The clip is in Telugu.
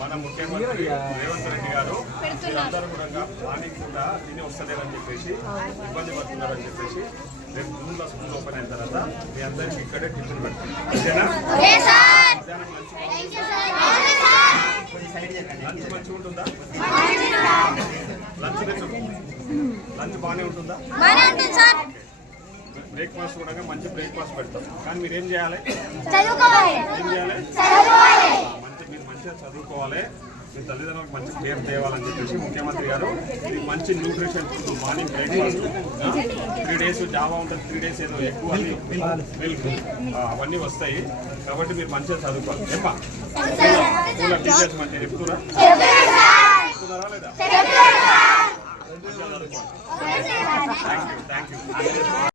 మన ముఖ్యమంత్రి రేవంత్ రెడ్డి గారు అందరూ కూడా మార్నింగ్ కూడా తిని వస్తలేదని చెప్పేసి ఇబ్బంది పడుతున్నారని చెప్పేసి రేపు జూన్లో స్కూల్ ఓపెన్ అయిన తర్వాత మీ అందరికి ఇక్కడే టిఫిన్ పెడతాం. లంచ్ మంచిగా ఉంటుందా? లంచ్ బాగానే ఉంటుందా? బ్రేక్ఫాస్ట్ కూడా మంచి బ్రేక్ఫాస్ట్ పెడతాం. కానీ మీరు ఏం చేయాలి? మీరు మంచిగా చదువుకోవాలి. మీ తల్లిదండ్రులకు మంచి కేర్ తేవాలని చెప్పేసి ముఖ్యమంత్రి గారు ఇది మంచి nutrition food morning breakfast 3 days Java ఉంటుంది, 3 days ఏదో ఎక్కువ మిల్క్ అవన్నీ వస్తాయి. కాబట్టి మీరు మంచిగా చదువుకోవాలి. ఏమా స్కూల్లో టీచర్స్ మంచిగా చెప్తున్నారా లేదా? Thank you.